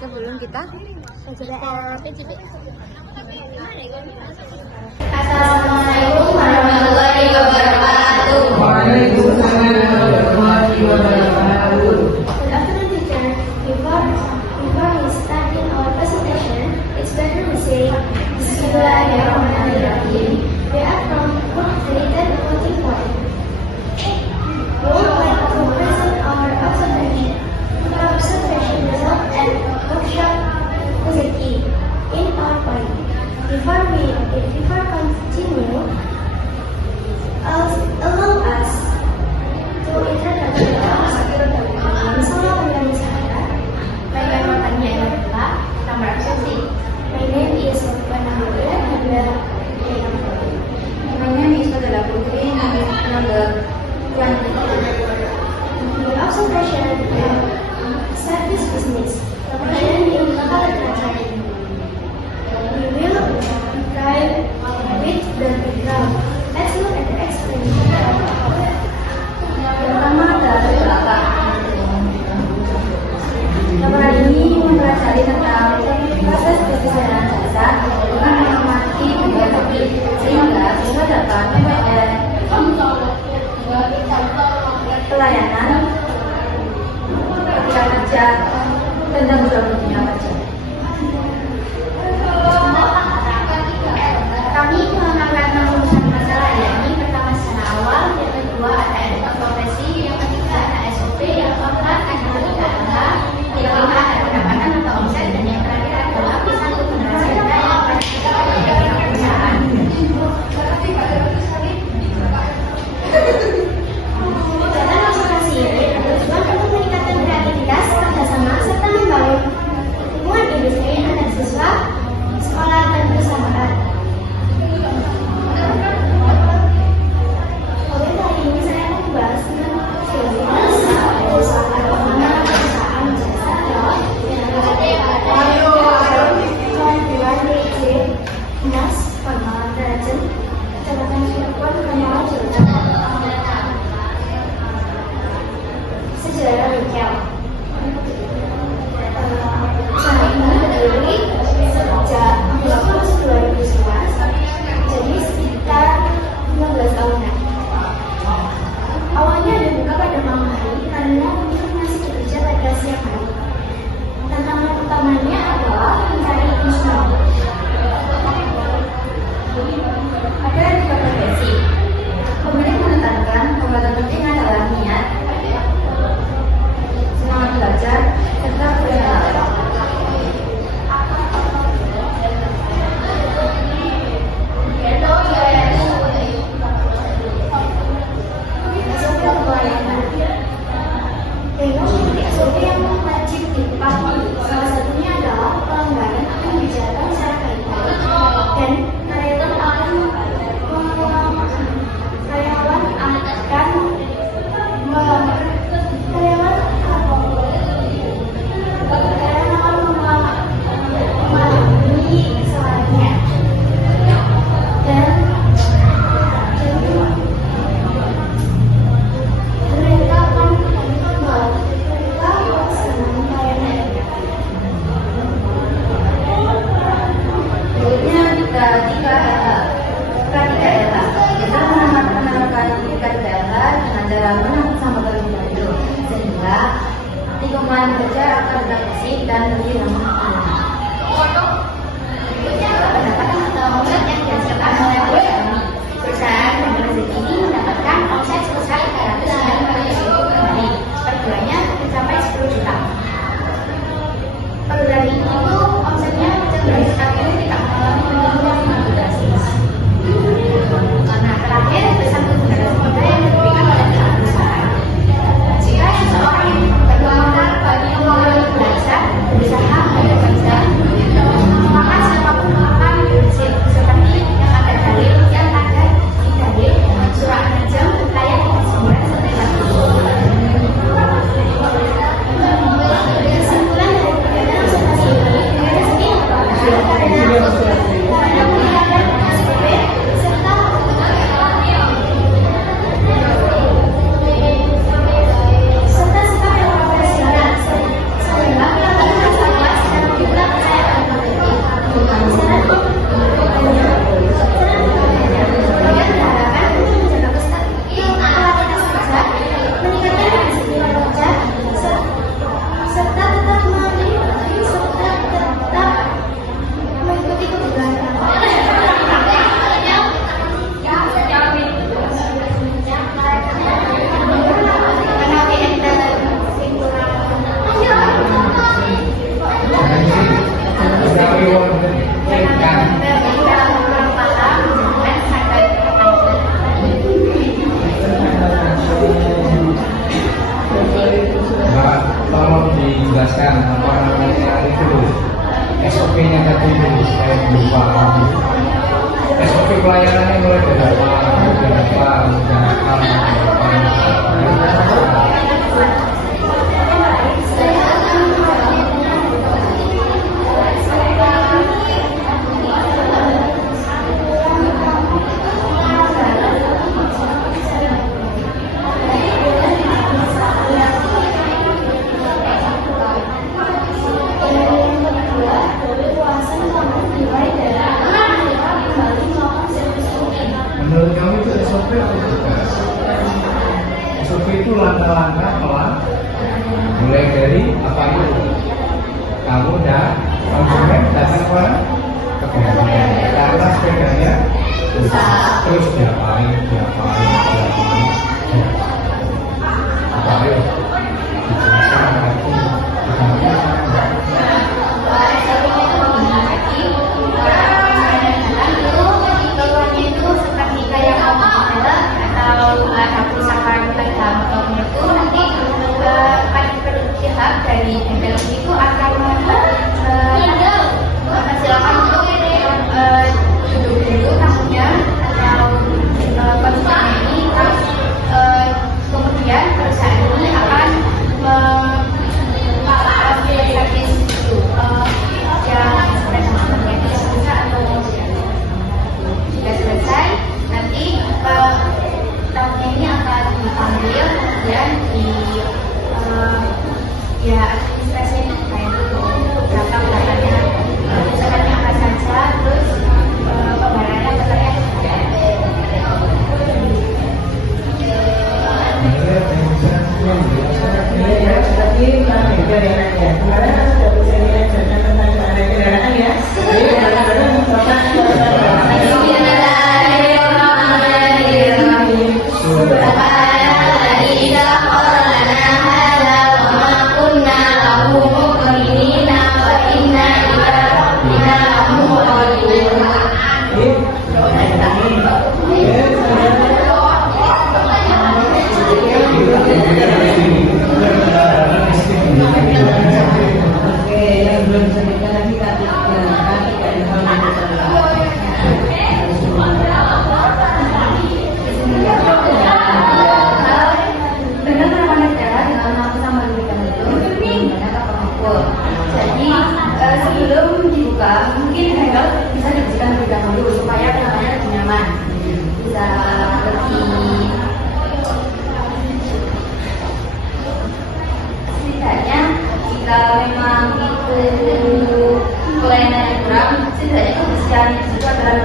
sebelum kita PJJ. Assalamualaikum warahmatullahi wabarakatuh. Waalaikumsalam warahmatullahi wabarakatuh. Good afternoon, teacher. Before we start in our presentation, it's better we say Bismillahirrahmanirrahim. We are from book related floating point. We would like to present our observation result at workshop Kozeki in PowerPoint. Before continue, allow us to introduce ourselves. Misalnya saya, namanya adalah nama asli. My name is Nabila. My name is Adalah Putri. Number 1. The observation service business. Kemudian di lokal kerajaan. We will dive with the background. Let's look at the explanation. Pertama adalah belakang. Laporan ini mempelajari tentang proses perjalanan jasa dengan mengamati tiga topik sehingga bisa dapat pelayanan, ketika kerja, tentang dunia kerja. Kami mengenalkan merumuskan masalah, yakni pertama secara awal, yang kedua ada profesi, yang ketiga ada SOP, yang keempat ada pendapat, yang kelima ada pendapatan atau omset, dan yang terakhir adalah lapisan generasi data yang pada perusahaan. Kegiatan observasi ini bertujuan untuk meningkatkan kreativitas, kerjasama, serta membangun hubungan industri antar siswa, sekolah, dan perusahaan. Oke, kali ini saya akan membahas tentang perusahaan pengembangan perusahaan jasa Dinas Pangkalan Darajan, Kecamatan Cirebon, Banyuwangi, Jawa Tengah. Sejarah bengkel. Usaha ini berdiri sejak Agustus 2011, jadi sekitar 15 tahunan. Awalnya dibuka pada malam hari karena masih bekerja pada siang hari. Tantangan utamanya adalah mencari install. Ada 3 profesi. Pemilik menekankan bahwa terpenting adalah niat, semangat belajar, serta pengalaman. SOP yang wajib dipatuhi, salah satunya adalah pelanggaran akan dibicarakan secara baik-baik dan karyawan akan memahami kesalahannya dan mereka akan melakukan pelayanan. Berikutnya ketiga adalah kita menerapkan etikat data dengan cara menangkap sama terlebih dahulu sehingga lingkungan kerja akan tetap bersih dan lebih ramah. Pendapatan atau omset yang dihasilkan oleh perusahaan Kozeki ini mendapatkan omset sebesar 390.000 per hari. Per bulannya mencapai 10 juta. Per bulan itu omsetnya cenderung stabil, tidak mengalami penurunan yang drastis. Nah, terakhir bersambung generasi muda yang diberikan oleh pihak perusahaan. Jika seorang yang bermodal bagi mulai belajar, berusaha, bekerja, maka siapapun akan berhasil. Seperti yang ada dalil, surat najm, ayat 9 sampai 1. Kesimpulan dari kegiatan observasi ini, karena menggunakan SOP serta sikap yang profesional, sehingga kita bisa kelas dan dijelaskan apa namanya itu SOP-nya tadi itu saya belum paham. SOP pelayanannya mulai dari apa, kemudian apa, kemudian menurut kamu itu SOP atau bukan? SOP itu langkah-langkah pelan, mulai dari apa itu? Kamu dan konsumen datang ke mana? Ke bengkel. Karena sepedanya terus diapain, apa ayo? Dijelaskan lagi. Dari bengkel itu akan mempersilakan untuk duduk-duduk tamunya atau konsumen ini, kemudian perusahaan ini akan servis itu yang sudah selesai atau sudah selesai, nanti tamunya ini akan dipanggil kemudian ya administrasinya kayak itu berapa belakangnya misalnya apa saja, terus pembayarannya besarnya sebelum dibuka mungkin bengkel bisa dibersihkan terlebih dahulu supaya penanganannya lebih nyaman, bisa lebih setidaknya jika memang itu pelayanannya kurang, setidaknya kebersihan itu adalah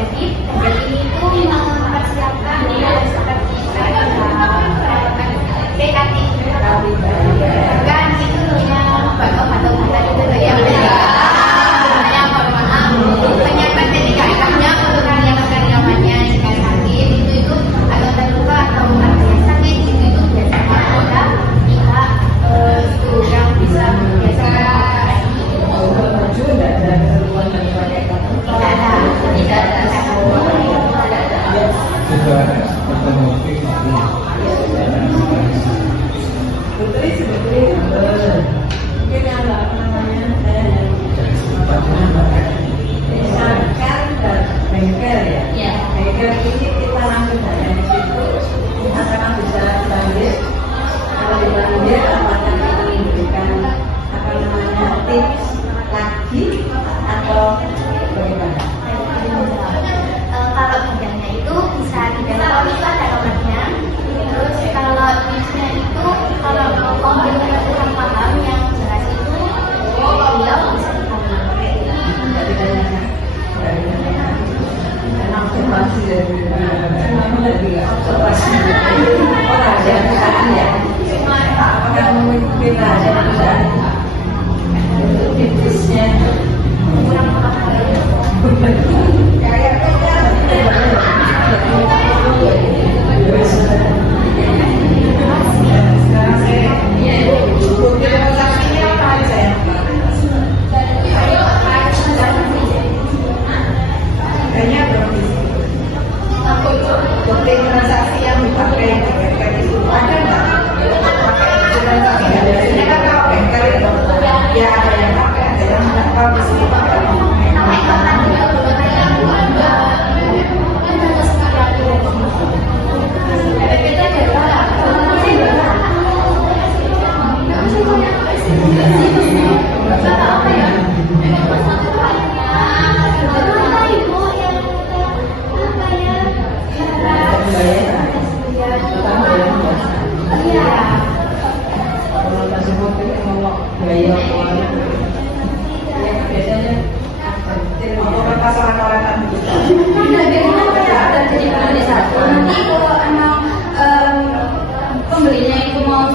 jadi bengkel ini itu mempersiapkan ya seperti PKT kan itu yang batok-batok itu ya menyiapkan dedikasinya untuk karyawan-karyawannya jika sakit itu atau terluka atau ada yang sakit itu biasanya ada pihak itu yang bisa biasa tidak ada bengkel ya? Bengkel ini kita langsung dari situ akan bisa lanjut. Kalau dilanjut apakah kita memberikan apa namanya tips lagi atau bagaimana? Kalau bidangnya itu bisa dibilang itu ada nomornya. Terus kalau tipsnya itu kalau mau komplainnya kurang paham yang jelas itu beliau bisa dipanggil. Karena observasi dari observasi orang ada perusahaan ya. Apakah mungkin ada perusahaan untuk tipsnya kurang paham? Kayaknya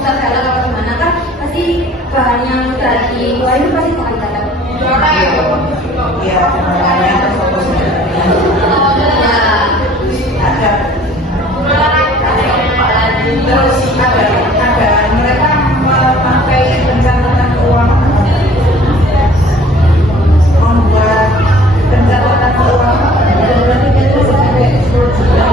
kita salah atau gimana kan pasti bahan yang dari luar itu pasti akan datang. Iya, makanya fokus ada terus ada mereka memakai pencatatan keuangan, membuat pencatatan keuangan itu sampai 10 juta.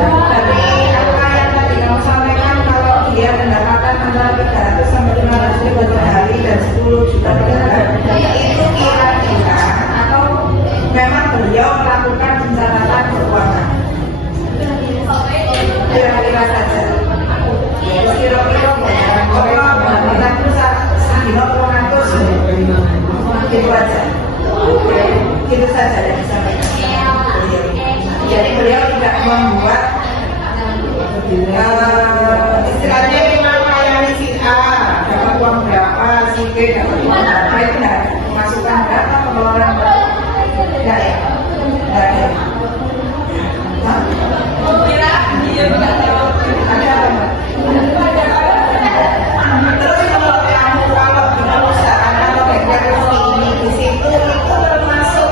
Dari apa yang tadi kamu sampaikan, kalau dia pendapatan antara 300 sampai 500 ribu per hari dan 10 juta per hari, itu kira-kira atau memang beliau melakukan pencatatan keuangan? Kira-kira saja. Kira-kira pendapatan itu sedino 200, gitu aja. Gitu saja yang disampaikan. Jadi beliau tidak membuat istilahnya memang melayani si A dapat uang berapa, si B dapat uang berapa, itu tidak ada pemasukan berapa, pengeluaran berapa, tidak ya, tidak ada. Ada apa? Terus kalau di perusahaan atau bengkel ini di situ itu termasuk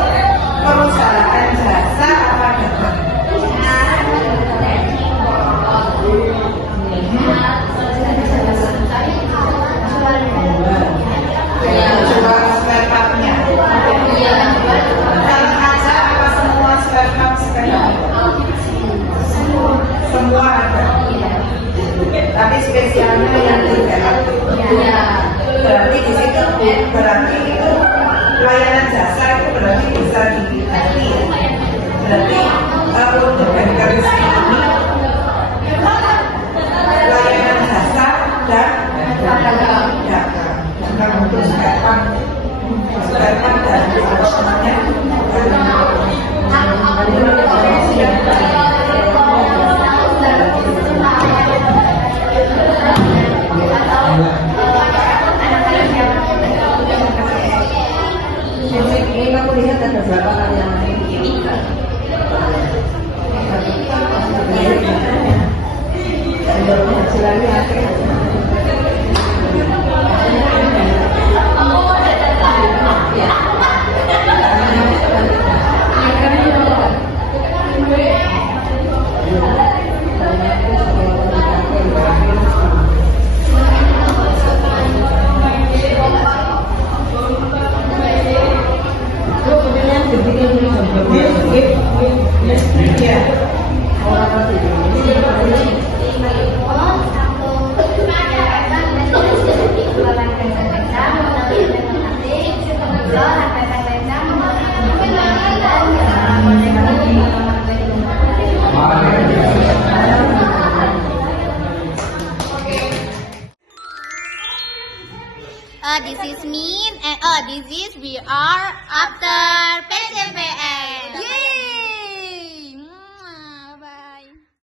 perusahaan jasa apa dagang? Jual spare part-nya. Dalam aja apa semua spare part sekarang? Semua ada. Tapi spesialnya yang tidak. Berarti di situ berarti itu layanan jasa itu berarti bisa diganti ya. Berarti untuk bengkel ini layanan jasa dan dagang. Bukan untuk spare part dan semuanya. Ini aku lihat ada berapa layanan ini? Hasilnya apa? This is me and this is we are after PCPN.